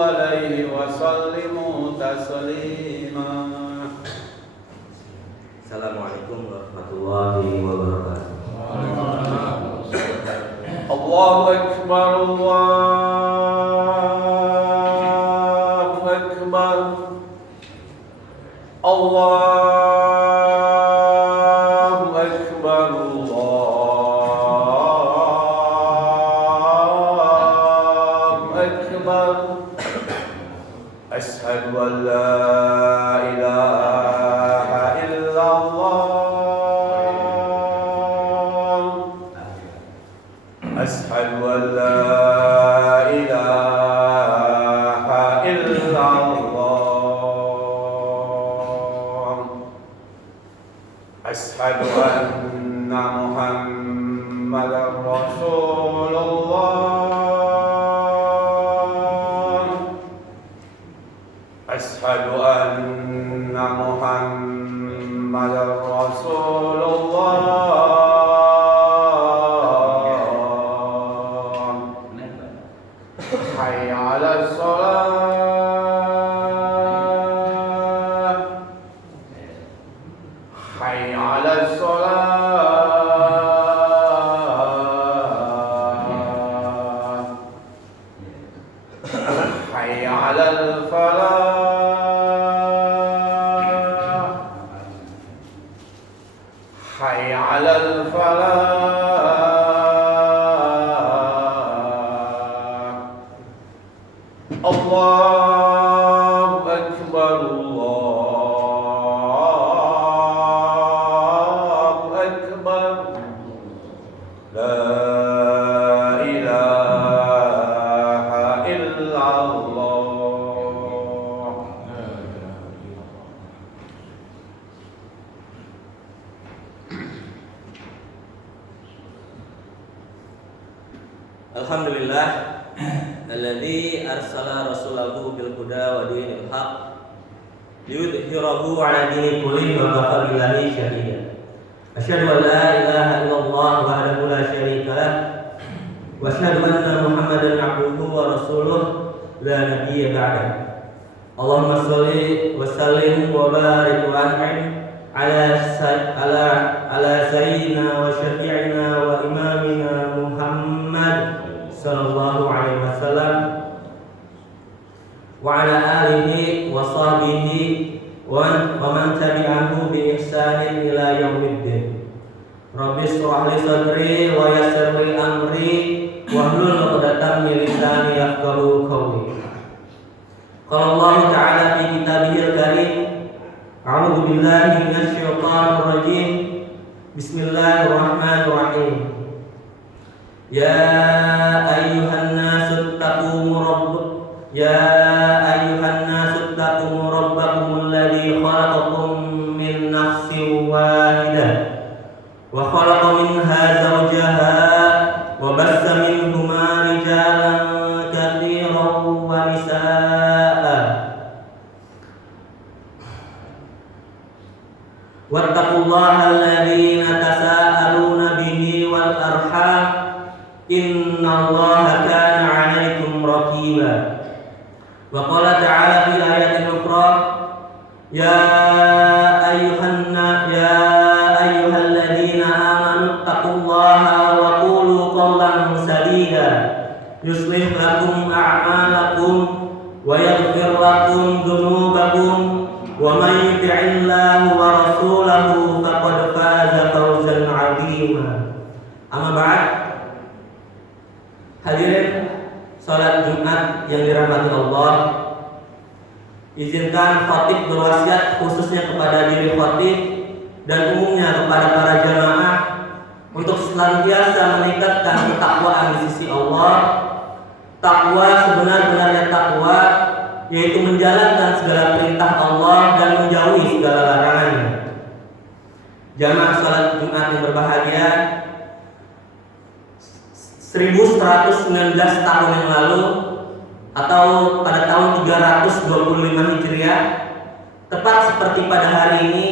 عليه وسلموا تسليما. Assalamualaikum warahmatullahi wabarakatuh. Allahu Akbar, Allahu Akbar, Allahu Akbar, Allahu Akbar. Asyhadu an la ilaha illallah. Asyhadu an la ilaha illallah. Asyhadu anna Muhammadar Rasulullah. Asyhadu anna Muhammadar Rasulullah. Hayya 'alas shalah. Hayya 'alas shalah. Hayya 'alal falah. Hayya 'alal falah. Allahu Akbar, Allahu Akbar. La ilaha illallah. Alhamdulillah alladzi arsala rasulahu bil huda wa dinil haq liyudhhirahu 'ala dini kullihi wa kafa billahi shahida. Asyhadu an la ilaha illallah wahdahu la syarika lah wa asyhadu anna Muhammadan 'abduhu wa rasuluh la nabiyya ba'da. Allahumma shalli wa sallim wa barik wa an'im ala sayyidina wa syafi'ina wa imamina Muhammad sallallahu alaihi wasallam wa ala alihi wa sahbihi wa man tabi'ahu bi ihsanin ila yaumiddin. Rabbi shrah li sadri wa yassir li amri wa hlul 'uqdatam min lisani yafqahu qawli. Qala Allah ta'ala fi kitabihil karim, a'udzu billahi minasy syaithanir rajim. Bismillahirrahmanirrahim. Ya ayyuhan nasu taqu rabbakum alladzi khalaqakum min nafsin wahidah wa khalaqa minha zawjaha wa bassa minhuma rijalan katsiran wa nisaa'a. Wattaqullaha alladzina tasaaluna bihi wal arham, innallaha kana 'alaikum raqiba. Wa qala ta'ala fi ayatin ukhra, ya ayyuhalladzina amanu taqullaha wa qulu qawlan sadida yuslih lakum a'malakum wa yaghfir lakum dhunubakum wa man yuti'illaha wa rasulahu faqad faza fawzan 'azima. Amma ba'd. Hadirin salat Jumat yang dirahmati Allah, izinkan khatib berwasiat khususnya kepada diri khatib dan umumnya kepada para jamaah untuk senantiasa meningkatkan ketakwaan di sisi Allah. Takwa sebenar-benarnya takwa, yaitu menjalankan segala perintah Allah dan menjauhi segala larangannya. Jamaah salat Jumat yang berbahagia, 1119 tahun yang lalu atau pada tahun 325 Hijriah, tepat seperti pada hari ini,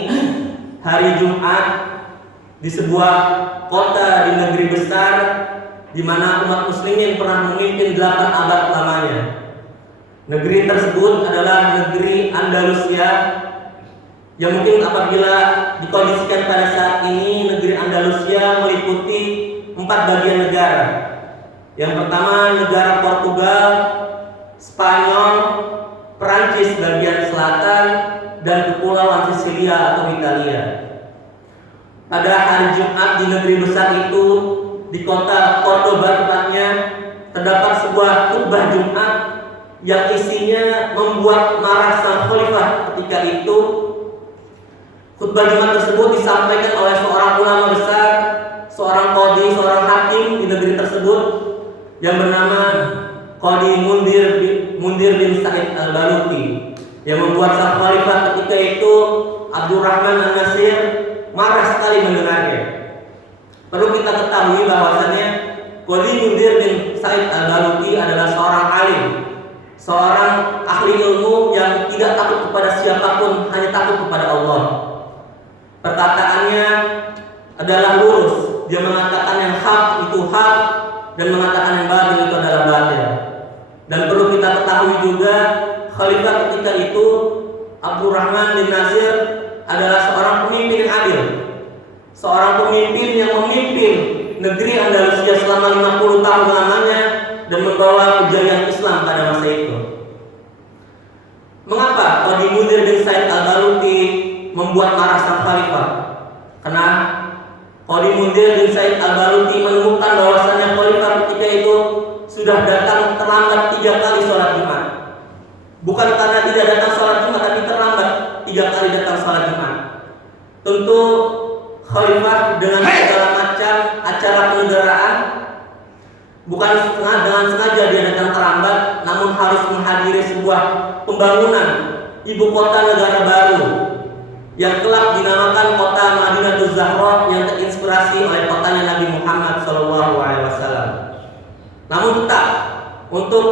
hari Jumat, di sebuah kota di negeri besar di mana umat muslimin pernah memimpin 8 abad lamanya. Negeri tersebut adalah negeri Andalusia, yang mungkin apabila dikondisikan pada saat ini, negeri Andalusia meliputi 4 bagian negara. Yang pertama negara Portugal, Spanyol, Perancis bagian selatan, dan Kepulauan Sisilia atau Italia. Pada hari Jumat di negeri besar itu, di kota Cordoba tepatnya, terdapat sebuah khutbah Jumat yang isinya membuat marah sang khalifah ketika itu. Khutbah Jumat tersebut disampaikan oleh seorang ulama besar, seorang qadhi, seorang hakim di negeri tersebut yang bernama Qadhi Mundir bin Sa'id Al-Baluti, yang membuat sang khalifah ketika itu Abdurrahman An-Nasir marah sekali mendengarnya. Perlu kita ketahui bahwasannya Qadhi Mundir bin Sa'id Al-Baluti adalah seorang alim, seorang ahli ilmu yang tidak takut kepada siapapun, hanya takut kepada Allah. Perkataannya adalah lurus. Dia mengatakan yang hak itu hak, dan mengatakan yang batil itu adalah batil. Dan perlu kita ketahui juga, khalifah ketika itu Abdurrahman bin Nasir adalah seorang pemimpin yang adil, seorang pemimpin yang memimpin negeri Andalusia selama 50 tahun lamanya dan membawa kejayaan Islam pada masa itu. Mengapa Qadhi Mundir bin Sa'id Al-Baluti membuat marah sang khalifah? Karena Qadhi Mundir bin Sa'id Al-Baluti menemukan bahwasannya khalifah ketika itu sudah datang terlambat 3 kali sholat Jumat. Bukan karena tidak datang sholat Jumat, tapi terlambat 3 kali datang sholat Jumat. Tentu khalifah dengan segala macam acara kenegaraan, bukan dengan sengaja dia datang terlambat, namun harus menghadiri sebuah pembangunan ibu kota negara baru yang kelak dinamakan kota Madinatul Zahra, yang terinspirasi oleh kotanya Nabi Muhammad SAW. Namun tetap untuk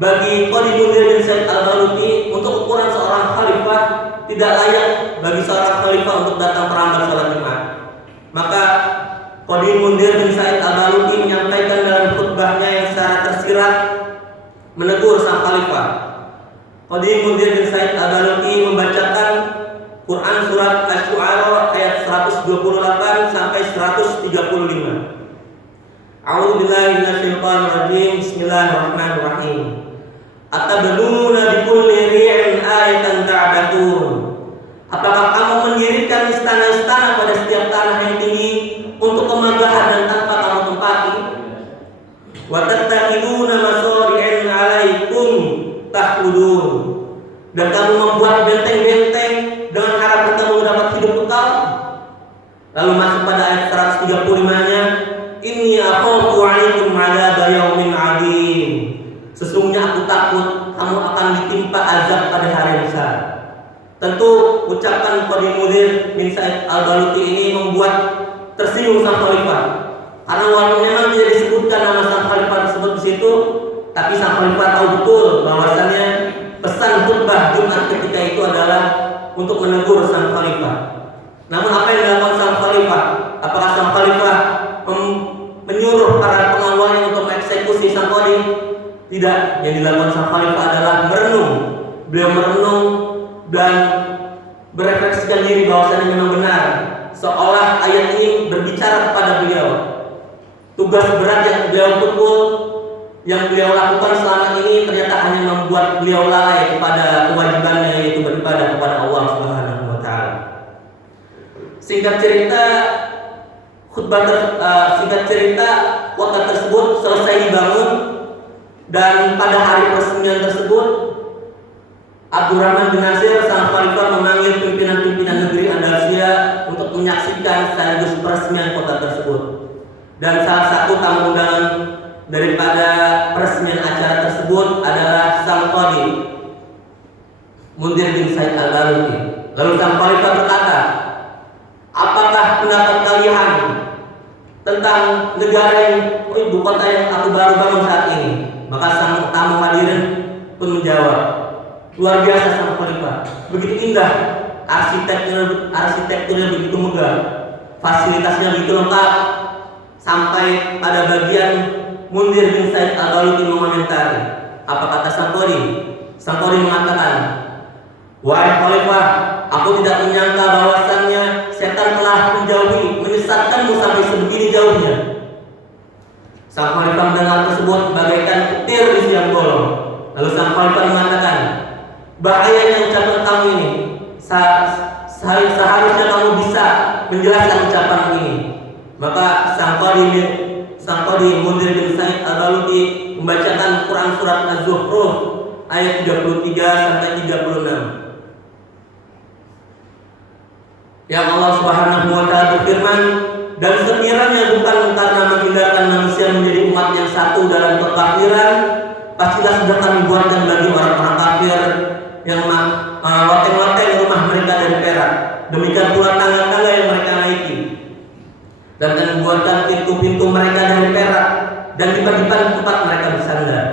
bagi Qadhi Mundir bin Sa'id Al-Baluti, untuk ukuran seorang khalifah tidak layak bagi seorang khalifah untuk datang terlambat sholat Jumat. Maka Qadhi Mundir bin Sa'id Al-Baluti menyampaikan dalam khutbahnya yang secara tersirat menegur sang khalifah. Qadhi Mundir bin Sa'id Al-Baluti membacakan Quran surat Asy-Syu'ara ayat 128 sampai 135. A'udzu billahi minasyaitonir rajim. Bismillahirrahmanirrahim. Atabnuna bikulli ri'in ayatan ta'batun. Apakah kamu mendirikan istana-istana pada setiap tanah yang tinggi untuk kemegahan dan tanpa kamu tempati? Wa tattakhiduna masari'an 'alaikum tahudun. Dan kamu membuat benteng-benteng dengan harapan kamu dapat hidup kekal. Lalu masuk pada ayat 135-nya, inni akhafu 'alaikum 'adzaba yaumin 'adzim. Sesungguhnya aku takut kamu akan ditimpa azab pada hari yang besar. Tentu ucapan Qadhi Mundir bin Sa'id Al-Baluti ini membuat tersinggung sang khalifah. Karena walaupun memang tidak disebutkan nama sang khalifah tersebut di situ, tapi sang khalifah tahu betul bahwasannya pesan khutbah Jumat ketika itu adalah untuk menegur sang khalifah. Namun apa yang dilakukan sang khalifah? Apakah sang khalifah menyuruh para pengawalnya untuk mengeksekusi sang qadhi? Tidak. Yang dilakukan sang khalifah adalah merenung. Beliau merenung dan berefleksikan diri bahwasanya memang benar, seolah ayat ini berbicara kepada beliau. Tugas berat yang beliau pikul, yang beliau lakukan selama ini ternyata hanya membuat beliau lalai kepada kewajibannya, yaitu beribadah kepada Allah Subhanahu wa taala. Singkat cerita, kota tersebut selesai dibangun, dan pada hari peresmian tersebut Abdurrahman bin Nasir sang khalifah memanggil pimpinan-pimpinan negeri Andalusia untuk menyaksikan sekaligus peresmian kota tersebut. Dan salah satu tamu undangan daripada peresmian acara tersebut adalah sang Qadhi Mundir bin Sa'id Al-Baluti. Lalu sang khalifah berkata, apakah pendapat kalian tentang negara yang ibu kota yang aku baru bangun saat ini? Maka sang tamu hadirin pun menjawab, luar biasa sang khalifah, begitu indah, arsitekturnya begitu megah, fasilitasnya begitu lengkap, sampai pada bagian Mundir bin Sa'id Al-Baluti mengomentari, Apa kata Sangkori? Sangkori mengatakan, wahai khalifah, aku tidak menyangka bahwasannya setan telah menyesatkanmu sampai sebegini jauhnya. Sang khalifah mendengar tersebut bagaikan petir di siang bolong. Lalu sang khalifah mengatakan, bahayanya ucapan kamu ini. Seharusnya kamu bisa menjelaskan ucapan ini. Maka sang qadi Munzir bin Sa'id Al-Baluti membacakan Quran surat Az-Zukhruf ayat 33 sampai 36. Yang Allah Subhanahu wa taala berfirman, dan sekiranya bukan karena menghindarkan manusia menjadi umat yang satu dalam kekafiran, pastilah sudah kami buatkan bagi orang-orang kafir yang loteng-loteng rumah mereka dari perak. Demikian pula tangga-tangga yang mereka naiki. Dan kami buatkan pintu-pintu mereka dari perak dan dipan-dipan tempat mereka bersandar.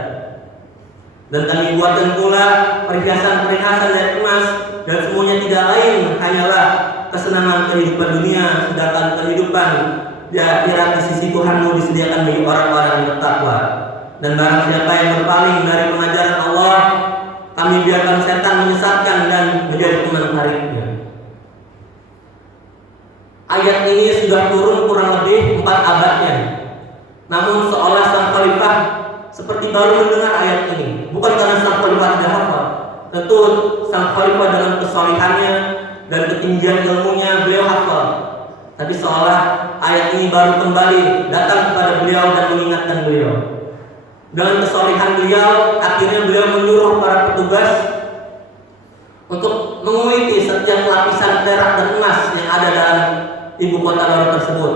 Dan kami buatkan pula perhiasan-perhiasan dari emas, dan semuanya tidak lain hanyalah kesenangan kehidupan dunia, sedangkan kehidupan di akhirat di sisi Tuhanmu disediakan bagi orang-orang yang bertakwa. Dan barang siapa yang berpaling dari pengajaran Allah, kami biarkan setan menyesatkan dan menjadi teman karibnya. Ayat ini sudah turun kurang lebih 4 abadnya. Namun seolah sang khalifah seperti baru mendengar ayat ini. Bukan karena sang khalifah tidak hafal. Tentu sang khalifah dalam kesalihannya dan ketinggian ilmunya beliau hafal. Tapi seolah ayat ini baru kembali datang kepada beliau dan mengingatkan beliau. Dengan kesalihan beliau, akhirnya beliau menyuruh para petugas untuk menguliti setiap lapisan perak dan emas yang ada dalam ibu kota baru tersebut.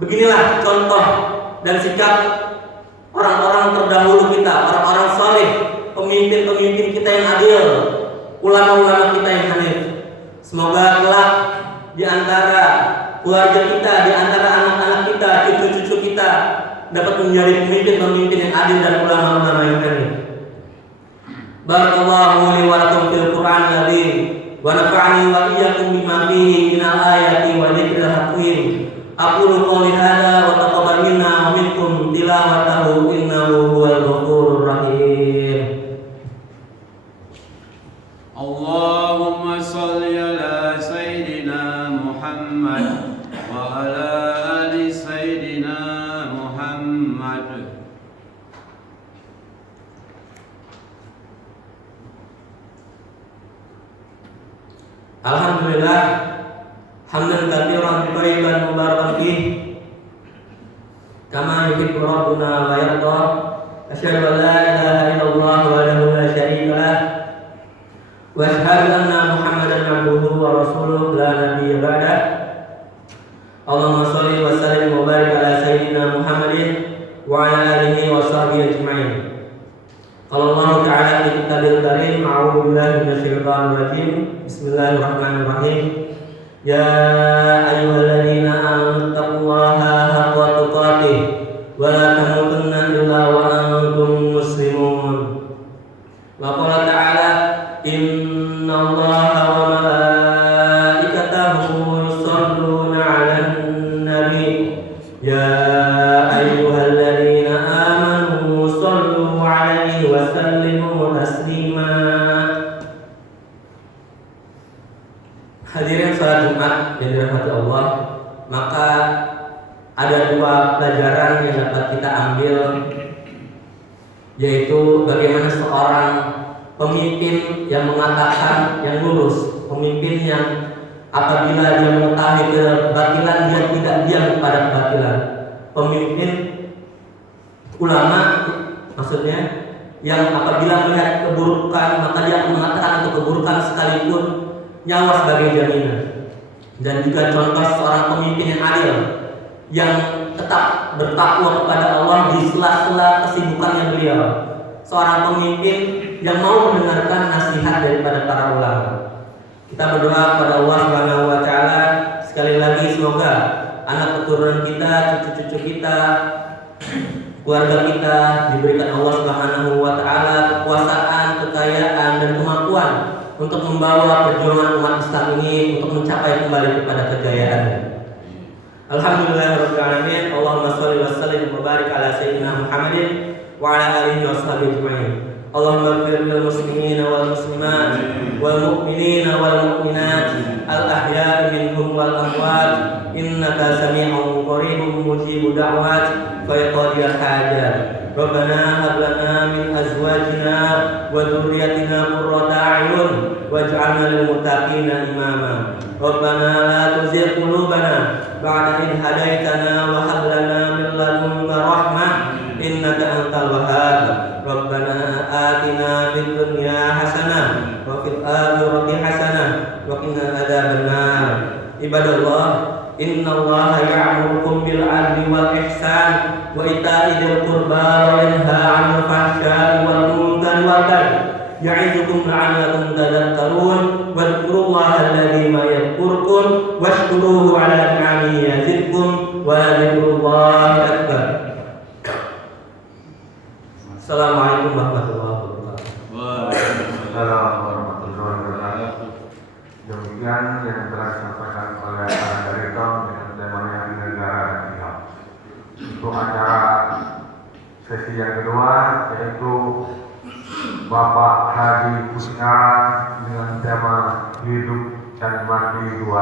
Beginilah contoh dan sikap orang-orang terdahulu kita, orang-orang saleh, pemimpin-pemimpin kita yang adil, ulama-ulama kita yang hanif. Semoga kelak di antara keluarga kita, di antara anak-anak kita, cucu-cucu kita dapat menjadi pemimpin-pemimpin yang adil dan ulama-ulama yang hanif. Barakallahu li wa lakum fil Qur'an al-azim wa nafa'ani wa iyyakum bima fihi minal ayati wa dzikril hakim. Aqulu qouli hadza wa taqabbal minna wa minkum tilawatahu innahu huwal ghafurur rahim. Allahumma shalli ala sayyidina Muhammad wa ala ali sayyidina Muhammad. Alhamdulillah, hamdan katsiran thayyiban mubarakan fih, kama yuhibbu rabbuna wa yarda. Asyhadu an la ilaha illallah wahdahu la syarika lah, wa asyhadu anna Muhammadan abduhu wa rasuluh la nabiyya ba'dah. Allahumma shalli wa sallim wa barik ala sayyidina Muhammadin wa ala alihi wa sahbihi ajma'in. Qala Allah ta'ala fi kitabil karim, a'udzu billahi minasyaitonir rajim. Bismillahirrahmanirrahim. Ya ayyuhalladzina amanu taqullaha haqqa tuqatih wa la tamutunna illa wa antum muslimun. Wa qala ta'ala, innallaha wa malaikatahu yusholluna 'alan nabi ya ayyuhalladzina amanu shollu 'alaihi wa sallimu taslima. Hadirin salat Jumat yang dirahmati Allah, maka ada 2 pelajaran yang dapat kita ambil, yaitu bagaimana seorang pemimpin yang mengatakan yang lurus, pemimpin yang apabila dia mengetahui kebatilan dia tidak diam kepada kebatilan, pemimpin ulama maksudnya yang apabila melihat keburukan maka dia akan mengatakan untuk keburukan sekalipun nyawa sebagai jaminan. Dan juga contoh seorang pemimpin yang adil yang tetap bertakwa kepada Allah di sela-sela kesibukannya beliau, seorang pemimpin yang mau mendengarkan nasihat daripada para ulama. Kita berdoa kepada Allah Subhanahu wa taala sekali lagi, semoga anak keturunan kita, cucu-cucu kita, keluarga kita diberikan Allah Subhanahu wa taala kekuasaan, kekayaan dan kemampuan untuk membawa perjuangan umat Islam ini untuk mencapai kembali kepada kejayaannya. Alhamdulillahirabbil alamin. Allahumma shalli wa sallim wa barik ala sayyidina Muhammadin wa ala alihi wa وأصحابه أجمعين. اللهم اغفر للمسلمين والمسلمات والمؤمنين والمؤمنات الأحياء منهم والأموات إنك سميع قريب مجيب دعوات فيقضي الحاجات. ربنا هب لنا من أزواجنا وذريتنا قرة أعين واجعلنا للمتقين إماما. ربنا لا تزغ قلوبنا بعد إذ هديتنا وهب لنا من لدنك رحمة إنك أنت الوهاب. ربنا آتنا في الدنيا حسنة وفي الآخرة حسنة وقنا عذاب النار. عباد الله إن الله يأمركم بالعدل والإحسان وإيتاء ذي القربى وينهى عن الفحشاء والمنكر والبغي يعظكم لعلكم تذكرون. واذكروا الله الذي ما يذكركم واشكروه على نعمه يزدكم ولذكر الله أكبر. Assalamualaikum warahmatullahi wabarakatuh. Waalaikumsalam warahmatullahi wabarakatuh. Demikian yang telah disampaikan oleh para direktur dengan tema yang negara Islam. Untuk acara sesi yang kedua yaitu Bapak Haji Kusnara dengan tema hidup dan mati dua.